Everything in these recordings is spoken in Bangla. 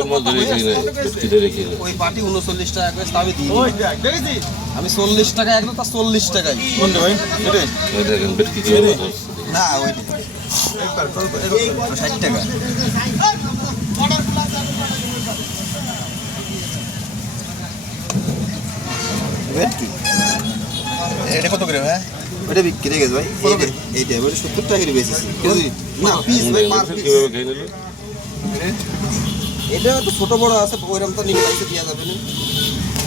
ব্যক্তিটা রেখে নে ওই পার্টি উনচল্লিশ টাকা করে আমি দিই আমি চল্লিশ টাকা একদম তার চল্লিশ টাকাই। ওই দেখেন ব্যক্তি কীভাবে ধরছে না ওই ষাট টাকা। ভেটকি এটা কত করে ভাই? ওটা বিক্রি গেছে ভাই। এইটা ওটা সত্তর টাকা করে বেচেছি। না পিস ভাই এটা তো ছোট বড় আছে ওইরকম তো নিলে পয়সা দেওয়া যাবে না।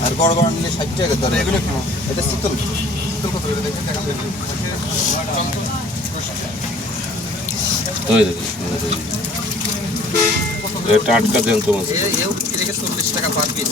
আর বড় বড় নিলে ষাট টাকা ধরে এগুলো এটা শীতল। শীতল কত করে? দেখেন টাকা ওই টাটকা চল্লিশ টাকা পার পিস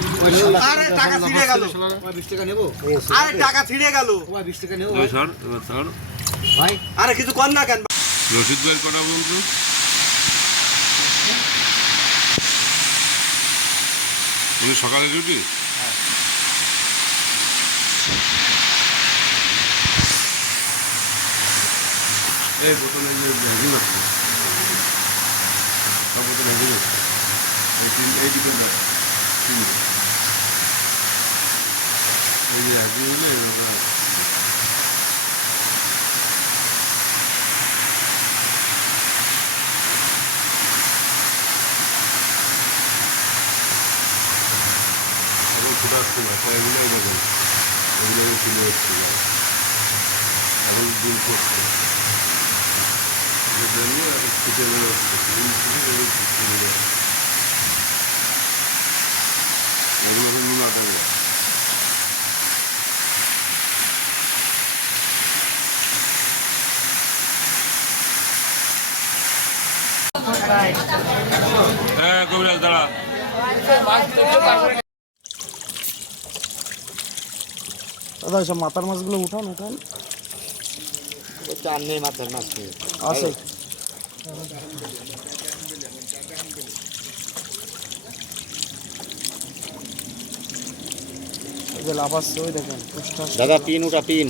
আরে টাকা ছিঁড়ে গেল। আরে টাকা ছিঁড়ে গেল। ওই সর এবার সর। আরে কিছু কর না কেন? রশিদ ভাইয়ের কটা বলতো উনি সকালে ডিউটি এই বোতলে যে ভ্যাগিন আছে সব বোতলে ভ্যাগিন আছে এই তিন এই তিনটে। এই যে ভ্যাগিন হলে এভাবে ছোটো আসছে না কয়েকগুলোই ফুটে ফুটে আটা হ্যাঁ কবিরাজ দাঁড়া। দাদা সব মাথার মাছগুলো উঠান উঠান। চার নেই মাছের মাছ আছে। দাদা পিন ওটা পিন।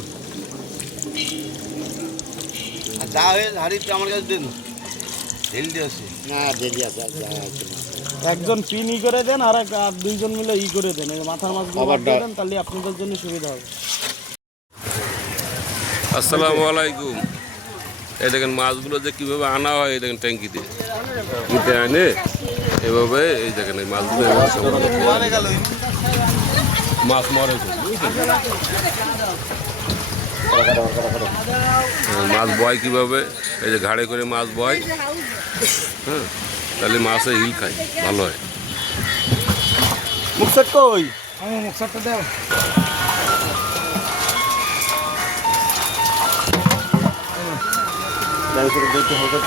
যা হয়ে হাড়িটা আমার কাছে দিন হেলদি আছে না দেরি আছে একজন পিন ই করে দেন আর দুইজন মিলে ই করে দেন। মাথার মাছগুলো বাদ দেন তাহলে আপনাদের জন্য সুবিধা হবে। আসসালামু আলাইকুম। এই দেখেন মাছগুলো যে কীভাবে আনা হয় এই দেখেন ট্যাঙ্কিতে। উঠে আনে এভাবে এই দেখেন এই মাছগুলো। মাছ মরে? হ্যাঁ, মাছ বয় কীভাবে? এই যে ঘাড়ে করে মাছ বয়। হ্যাঁ তাহলে মাছে হিল খায় ভালো হয়। মুখ মুখসারটা দাও দেখতে হবে